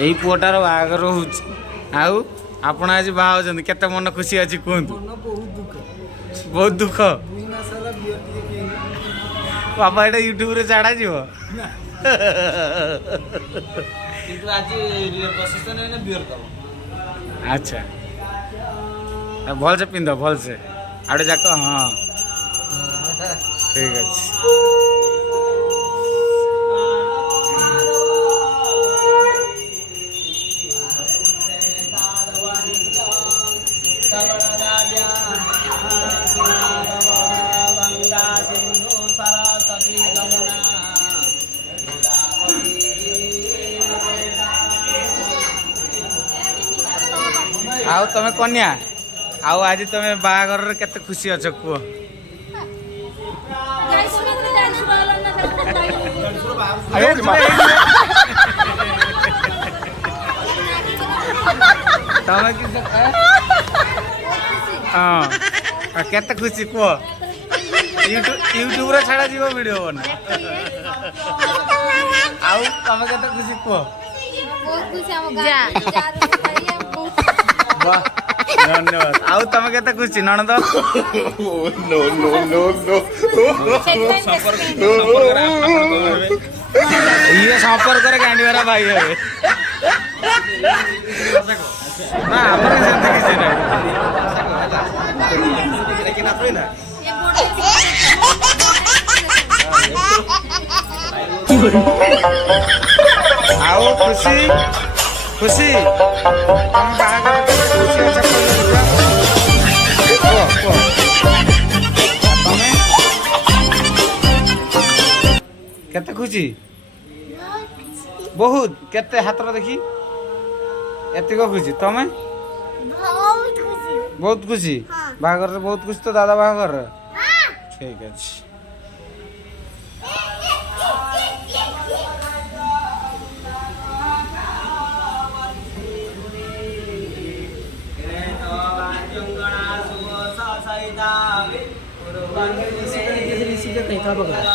यही पुअटार बाहागर हो आपण आज बाहा होचंदी केते मन खुशी अछि कहंतु बहुत दुख बाबा एटा यूट्यूब रे छाड़ा जीवो किंतु आज प्रशासन ने बियर दबो अच्छा भल से पिंद भल से आड़े जाक हाँ ठीक अच्छे आउ तमे कन्या आउ आज तमे बाहागर रे केते खुशी अछ कुओ तमे कि हां केते खुशी कुओ यूट्यूब रे छाड़ा जीवो वीडियो बना आउ तमे केते खुशी कुओ बहुत खुशी हम गा वाह धन्यवाद आउ तमे केते खुशी नणद नो नो नो नो ये संपर्क रे गांडीवारा भाई है ना हमर सेंते किसी नहीं लेकिन आपरे ना आओ खुशी खुशी हम बाहर खुशी अच्छा केते खुशी बहुत केते हाथ रो देखी एते को खुशी तमे बहुत खुशी बाहागर रे बहुत खुशी तो दादा बाहागर ठीक अछि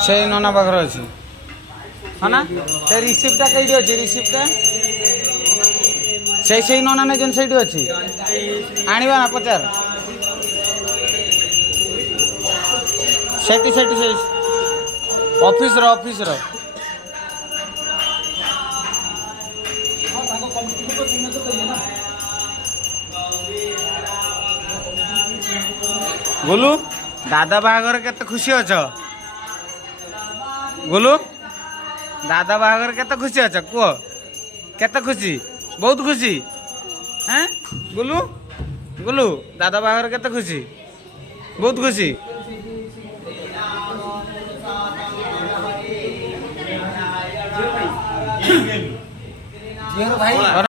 से नना पाखर अच्छी हाँ ना से रिसिप्टा कई अच्छी रिसिप्टा से नना ने जन सही अच्छी आणवा ना पचार सेठी सेठी से ऑफिस रो गोलू दादा बाहागर केते खुशी अछ गोलू दादा बाहागर केते खुशी अछ को केते खुशी बहुत खुशी हैं गोलू गोलू दादा बाहागर केते खुशी बहुत खुशी भाई